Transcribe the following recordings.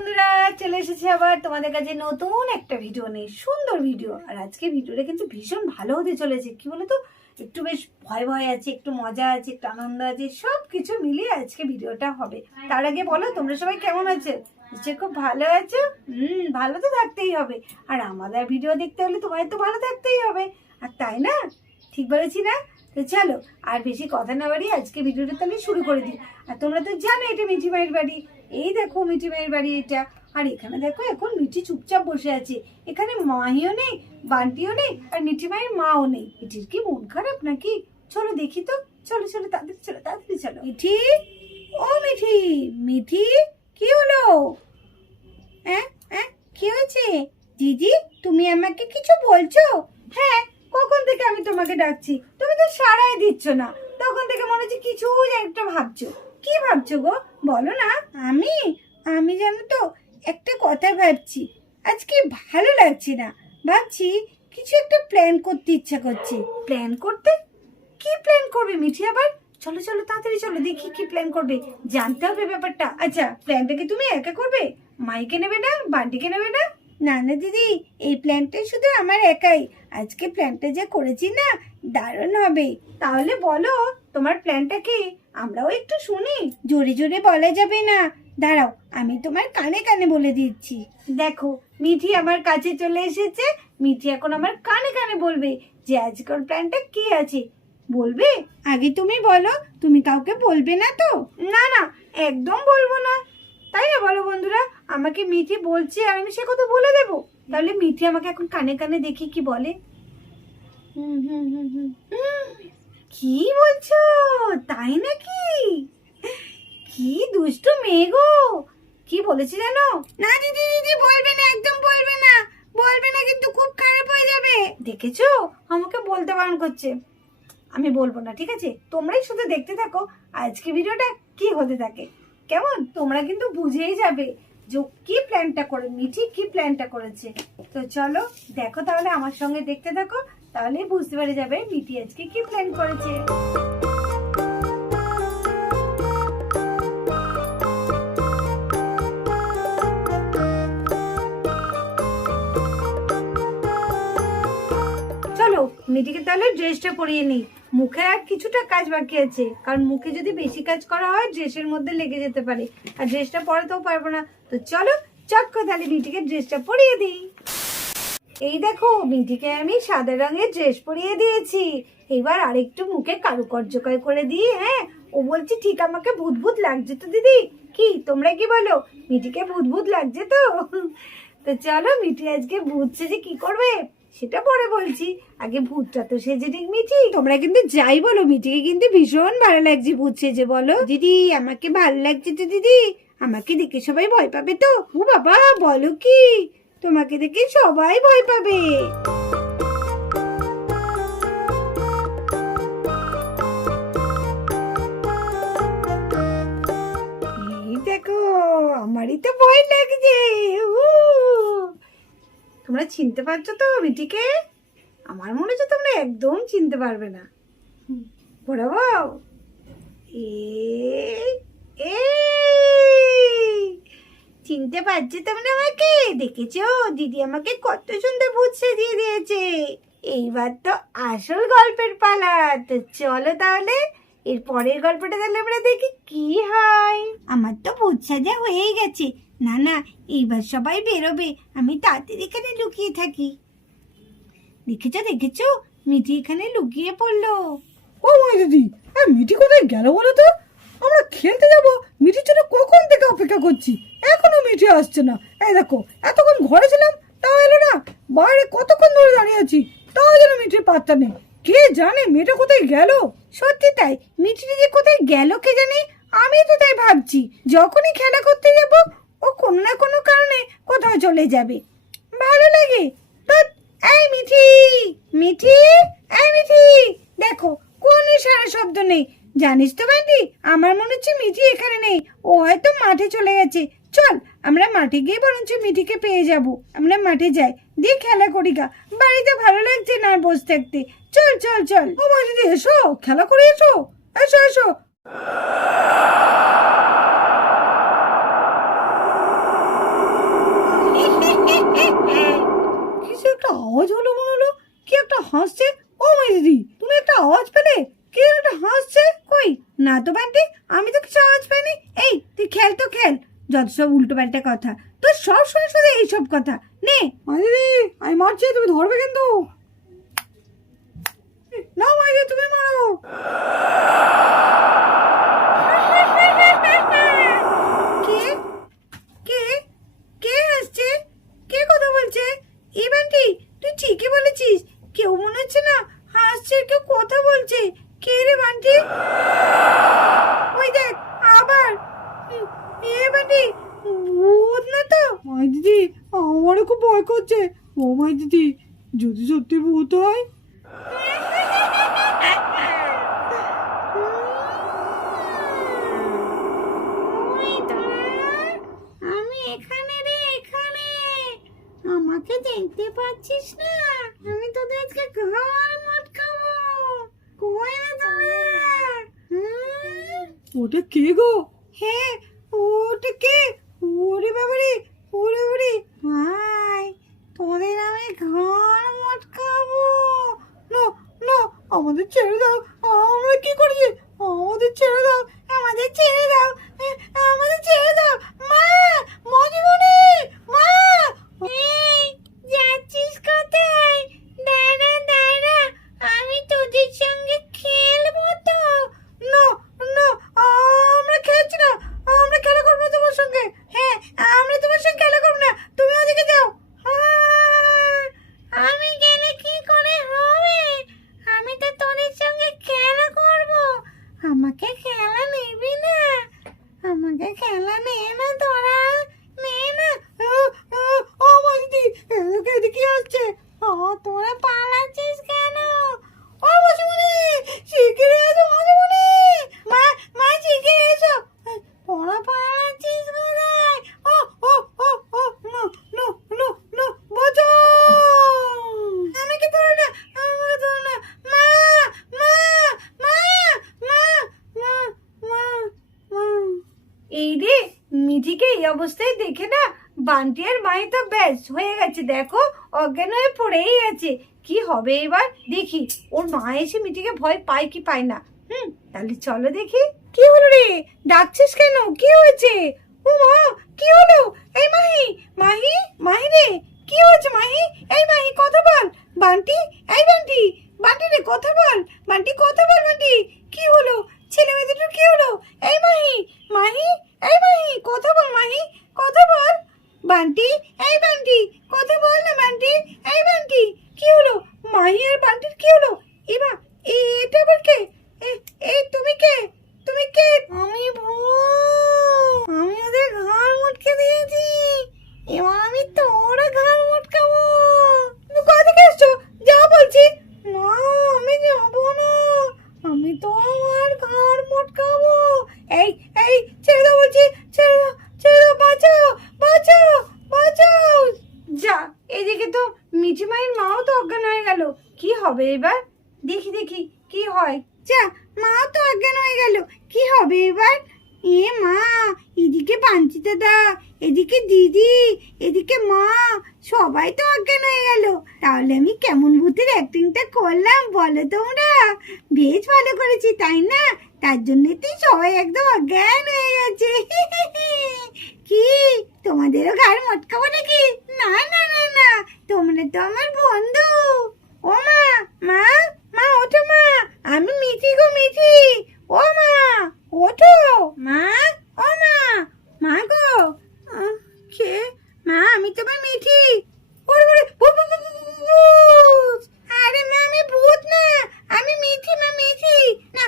বন্ধুরা, চলে এসেছি আবার তোমাদের কাছে নতুন একটা ভিডিও নেই সুন্দর ভিডিও আর আজকে ভিডিওটা কিন্তু ভীষণ ভালো হতে চলেছে। কি বলতো? একটু বেশ ভয় ভয় আছে, একটু মজা আছে, একটু আনন্দ আছে সব কিছু মিলিয়ে আজকে ভিডিওটা হবে। তার আগে বলো, তোমরা সবাই কেমন আছো? নিশ্চয়ই খুব ভালো আছো? হুম, ভালো তো থাকতেই হবে। আর আমাদের ভিডিও দেখতে হলে তোমাদের তো ভালো থাকতেই হবে। আর তাই না? ঠিক বলেছি না? তো চলো, আর বেশি কথা না বাড়ি আজকে ভিডিওটা তাহলে শুরু করে দিই। আর তোমরা তো জানো এটা মিঠি মায়ের বাড়ি। এই দেখো মিঠি মায়ের বাড়ি এটা। আর এখানে দেখো এখন মিঠি চুপচাপ বসে আছে। এখানে মাহিও নেই, বান্টিও নেই, আর মিঠি মায়ের মাও নেই। মিঠির কি মন খারাপ নাকি? চলো দেখি তো। চলো চলো, তাড়াতাড়ি চলো তাড়াতাড়ি চলো। মিঠি, ও মিঠি মিঠি, কি হলো? হ্যাঁ হ্যাঁ কি হয়েছে? দিদি তুমি আমাকে কিছু বলছো? হ্যাঁ কখন থেকে আমি তোমাকে ডাকছি? তুমি তো সাড়াই দিচ্ছ না। তখন থেকে মনে হচ্ছে কিছু একটা ভাবছ। কি ভাবছ গো? বলো না, আমি আমি জানো তো একটা কথা ভাবছি। আজকে ভালো লাগছে না। ভাবছি কিছু একটা প্ল্যান করতে ইচ্ছা করছে। প্ল্যান করতে? কি প্ল্যান করবে মিঠি আবার? চলো চলো, তাড়াতাড়ি চলো, দেখি কি প্ল্যান করবে। জানতে হবে ব্যাপারটা। আচ্ছা প্ল্যানটা কি তুমি একা করবে? মাইকে নেবে না? বান্টিকে নেবে না? না না, দিদি, এই প্ল্যানটাই শুধু আমার একাই। আজকে প্ল্যানটা যা করেছি না, দারুণ হবে। তাহলে বলো তোমার প্ল্যানটা কি? আমরাও একটু শুনি। জোরে জোরে বলা যাবে না। দাঁড়াও আমি তোমার কানে কানে বলে দিচ্ছি। দেখো মিঠি আমার কাছে চলে এসেছে। মিঠি এখন আমার কানে কানে বলবে যে আজকের প্ল্যানটা কি আছে। বলবে? আগে তুমি বলো তুমি কাউকে বলবে না তো? না না একদম বলব না। তাই না বলো বন্ধুরা আমাকে মিঠি বলছে আর আমি সে কথা বলে দেবো। তাহলে মিঠি আমাকে এখন কানে কানে দেখি কি বলে? হুম হুম হুম হুম হুম, কি বলছো? তাই নাকি? কি দুষ্টু মেয়ে গো! কি বলেছি জানো? না দিদি দিদি বলবে না একদম বলবে না। বলবে না কিন্তু খুব খারাপ হয়ে যাবে। দেখেছ? আমাকে বলতে বারণ করছে। আমি বলব না ঠিক আছে? তোমরাই শুধু দেখতে থাকো আজকে ভিডিওটা কি হতে থাকে। কেমন? তোমরা কিন্তু বুঝেই যাবে যে কি প্ল্যানটা করে মিঠি কি প্ল্যানটা করেছে। তো চলো দেখো তাহলে আমার সঙ্গে দেখতে থাকো। তাহলেই বুঝতে পেরে যাবে মিঠি আজকে কি প্ল্যান করেছে। চলো মিটিকে তাহলে ড্রেসটা পরিয়ে নিই। মুখে আর কিছুটা কাজ বাকি আছে। কারণ মুখে যদি বেশি কাজ করা হয় ড্রেসের মধ্যে লেগে যেতে পারে। আর ড্রেসটা পরাতেও পারব না। তো চলো চটকো তাহলে মিটিকে ড্রেসটা পরিয়ে দিই। এই দেখো মিঠিকে আমি সাদা রঙের ড্রেস পরিয়ে দিয়েছি। এবার আরেকটু মুখে কারুকার্য করে দিই হ্যাঁ? ও বলছি, ঠিক আমাকে ভূত ভূত লাগছে তো দিদি। কি? তোমরা কি বলো? মিঠিকে ভূত ভূত লাগছে তো? তো চলো, মিঠি আজকে ভূত সেজে কি করবে? সেটা পরে বলছি। আগে ভূতটা তো সেজে ঠিক মিঠি। তোমরা কিন্তু যাই বলো, মিঠিকে কিন্তু ভীষণ ভালো লাগছে ভূত সেজে, বলো। দিদি, আমাকে ভালো লাগছে তো দিদি? আমাকে দেখে সবাই ভয় পাবে তো? ও বাবা, বলো কি? তোমাকে দেখে সবাই ভয় পাবে। দেখো, আমারই তো ভয় লাগছে। তোমরা চিনতে পারছ তো মিটিকে? আমার মনে হচ্ছে তোমরা একদম চিনতে পারবে না। এই এই। চিনতে পারছ তোমরা আমাকে। দেখেছ? দিদি আমাকে কত সুন্দর ভূত সাজিয়ে দিয়েছে। এইবার তো আসল গল্পের পালা। তো চলো তাহলে, এর পরের গল্পটা তাহলে আমরা দেখি কি হয়। আমার তো ভূত সাজা হয়েই গেছে। না না, এইবার সবাই বেরোবে। আমি তাড়াতাড়ি এখানে লুকিয়ে থাকি। দেখেছ দেখেছ? মিঠি এখানে লুকিয়ে পড়ল। ও মা দিদি, আর মিঠি কোথায় গেল বলো তো? আমরা খেলতে যাব। মিঠির জন্য কখন থেকে অপেক্ষা করছি? মিঠি আসছে না। এই দেখো, এতক্ষণ ঘরে ছিলাম, তাও এলো না। বাইরে কতক্ষণ ধরে দাঁড়িয়ে আছি, তাও যেন মিঠির পাত্তা নেই। কে জানে মেয়েটা কোথায় গেল? সত্যি তাই মিঠিটি যে কোথায় গেল কে জানে? আমি তো তাই ভাবছি, যখনই খেলা করতে যাব, ও কোনো না কোনো কারণে কোথাও চলে যাবে। ভালো লাগে। এই মিঠি মিঠি, এই মিঠি। দেখো, কোনো সারা শব্দ নেই। জানিস তো বান্টি, আমার মনে হচ্ছে মিঠি এখানে নেই। ও হয়তো মাঠে চলে গেছে। চল, আমরা মাঠে গিয়ে বরঞ্চ মিঠিকে পেয়ে যাব। আমরা মাঠে যাই। দিয়ে খেলা করি গা। বাড়িতে ভালো লাগছে না আর বসে থাকতে। চল চল চল। ও মাঝে এসো। খেলা করে এসো। এসো এসো। কিছু একটা কি একটা হাসছে? ও তুমি একটা পেলে? কি একটা হাসছে? কই? না তো বান্টি, আমি তো কিছু আওয়াজ পাইনি। এই, তুই খেল তো, খেল। যত সব উল্টো পাল্টা কথা। তোর সব শুনে শুধু এইসব কথা। নে। দিদি আমি মারছি তুমি ধরবে কিন্তু না মা তুমি মারো। কে? কে? কে আসছে? কে কথা বলছে? তুই ঠিকই বলেছিস। কেউ মনে হচ্ছে না হাসছে কেউ কথা বলছে। কে রে বান্টি ওই দেখ আবার হুম, এ বান্টি ভূত না তো মাই দিদি আমারও খুব ভয় করছে। ও মাই দিদি যদি সত্যি ভূত হয়? আমি এখানে রে এখানে। আমাকে দেখতে পাচ্ছিস না? আমি তোদের আজকে ঘর মটকাবো। কই রে তোরা? ওটা কে গো হ্যাঁ ওটা কে ওরে বাবারে ওরে ওরে ভাই তোদের আমি ঘর মটকাবো না না আমাদের ছেড়ে দাও। আমরা কি করেছি আমাদের ছেড়ে দাও আমাদের ছেড়ে দাও এ, আমাদের ছেড়ে দাও মা মজুমনি মা এই যাচ্ছিস কোথায় দাঁড়া দাঁড়া আমি তোদের সঙ্গে খেলব তো না না আমরা খেলছি না আমরা খেলা করব না তোমার সঙ্গে হ্যাঁ আমরা তোমার সঙ্গে খেলা করব না তুমি ওদিকে যাও আহ, আমি গেলে কি করে হবে আমি তো তোদের সঙ্গে খেলা করব আমাকে খেলা নিবি না আমাকে খেলা নে না তোরা নে না ও দিদি এদিকে এদিকে আসছে ও তোরা পালাচ্ছিস কেন ও এসো মাসিমণি মা মা শিগগির এসো তোরা পালাচ্ছিস কোথায় ও ও ও ও নো নো নো নো বাঁচাও আমাকে ধরো না আমাকে ধরো না মা মা মা মা মা মা মা এই রে মিঠিকে এই অবস্থায় দেখে না বান্টি আর মাই তো ব্যাস হয়ে গেছে, দেখো, অজ্ঞান হয়ে পড়েই গেছে কি হবে এবার? দেখি। ওর মা এসে মিঠিকে ভয় পায় কি পায় না। হুম, তাহলে চলো দেখি। কি হলো রে? ডাকছিস কেন? কি হয়েছে? ও মা, কি হলো? এই মাহি মাহি মাহি রে, কি হয়েছে মাহি? এই মাহি, কথা বল। বান্টি, এই বান্টি বান্টি রে, কথা বল। বান্টি, কথা বল বান্টি। কি হলো? ছেলে মেয়েদের কি হলো? এই মাহি মাহি এই মাহি, কথা বল মাহি, কথা বল। বান্টি, এই বান্টি, কথা বল না বান্টি, এই বান্টি, কি হলো? মাহি আর বান্টির কি হলো? এবার এটা আবার কে? এই তুমি কে? তুমি কে? আমি ভূত। আমি ওদের ঘাড় মুটকে দিয়েছি। এবার আমি তোর ঘাড় মুটকাবো। তুমি কোথা থেকে এসছো? যাও বলছি। না আমি যাব না আমি তো আমার ঘাড় মুটকাবো এই এই ছেড়ে দাও বলছি ছেড়ে দাও ছেড়ে দাও বাঁচাও বাঁচাও বাঁচাও যা এদিকে তো মিঠি মায়ের মাও তো অজ্ঞান হয়ে গেল কি হবে এবার দেখি দেখি কি হয় যা মাও তো অজ্ঞান হয়ে গেল কি হবে এবার এ মা এদিকে বাঞ্চি দাদা, এদিকে দিদি, এদিকে মা, সবাই তো অজ্ঞান হয়ে গেল। তাহলে আমি কেমন ভূতের অ্যাক্টিংটা করলাম বলো তোমরা? বেশ ভালো করেছি, তাই না? তার জন্য তো সবাই একদম অজ্ঞান হয়ে গেছে। কি? তোমাদেরও ঘাড় মটকাবো নাকি? না না না না, তোমরা তো আমার বন্ধু। ও মা মা মা, ওঠো মা, আমি মিঠি গো, মিঠি ও মা ওঠো মা ও মা মা গো আহ, কে মা আমি তোমার মিঠি ওরে ওরে ভূত, ভূত, ভূত, ভূত, ভূত। আরে মা আমি ভূত না আমি মিঠি মা মিঠি না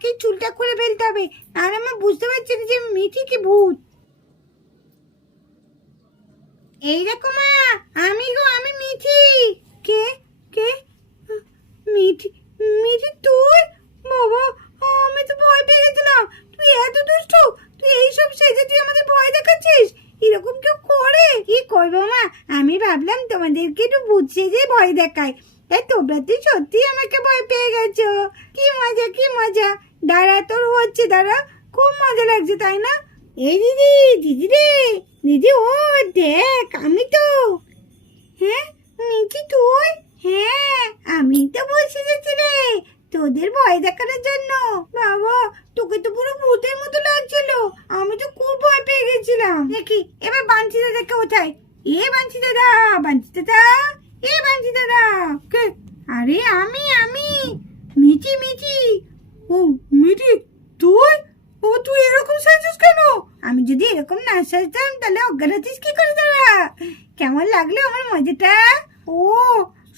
আমাকে চুলটা করে ফেলতে হবে। আর আমার বুঝতে পারছি না যে মিঠি কি ভূত। এই দেখো মা, আমি গো, আমি মিঠি। কে? কে? মিঠি মিঠি তুই? বাবা, আমি তো ভয় পেয়ে গেছিলাম। তুই এত দুষ্ট, তুই এইসব সেজে তুই আমাদের ভয় দেখাচ্ছিস? এরকম কেউ করে? কি করব মা? আমি ভাবলাম তোমাদেরকে একটু ভূত সেজে ভয় দেখায় তাই তোমরা তো সত্যি আমাকে ভয় পেয়ে গেছো। কি মজা কি মজা। দাঁড়া, তোর হচ্ছে, দাঁড়া। খুব মজা লাগছে, তাই না? এই দিদি দিদি রে, দিদি, ও, দেখ, আমি তো। হ্যাঁ মিকি তুই? হ্যাঁ আমি তো বসে যাচ্ছি রে, তোদের ভয় দেখানোর জন্য। বাবা, তোকে তো পুরো ভূতের মতো লাগছিল। আমি তো খুব ভয় পেয়ে গেছিলাম। দেখি, এবার বাঞ্চি দাদাকে কোথায় এ বাঞ্চি দাদা বাঞ্চি দাদা, এ বাঞ্চি দাদা। কে? আরে, আমি আমি। মিচি মিচি ও মিটি তুই? ও তুই এরকম সাজছিস কেন? আমি যদি এরকম না সাজতাম তাহলে অজ্ঞান হচ্ছিস কি করে দাঁড়া কেমন লাগল আমার মজাটা? ও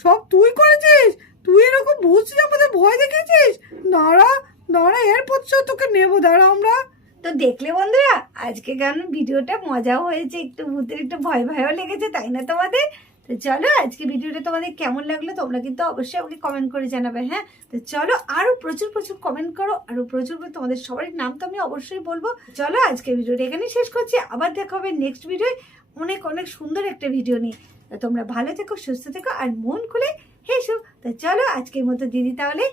সব তুই করেছিস? তুই এরকম বলছিস আমাদের ভয় দেখিয়েছিস? দাঁড়া দাঁড়া তো তোকে নেব দাঁড়া আমরা। তো দেখলে বন্ধুরা আজকে কেন ভিডিওটা মজাও হয়েছে একটু ভূতের একটু ভয় ভয়ও লেগেছে তাই না তোমাদের? তো চলো আজকে ভিডিওটা তোমাদের কেমন লাগল তোমরা কিন্তু অবশ্যই আমাকে কমেন্ট করে জানাবে হ্যাঁ? তো চলো, আরও প্রচুর প্রচুর কমেন্ট করো, আরও প্রচুর তোমাদের সবারই নাম তো আমি অবশ্যই বলব। চলো আজকে ভিডিওটা এখানেই শেষ করছি, আবার দেখা হবে নেক্সট ভিডিও অনেক অনেক সুন্দর একটা ভিডিও নিয়ে। তোমরা ভালো থেকো, সুস্থ থেকো, আর মন খুলে হেসো। তো চলো, আজকের মতো দিদি তাহলে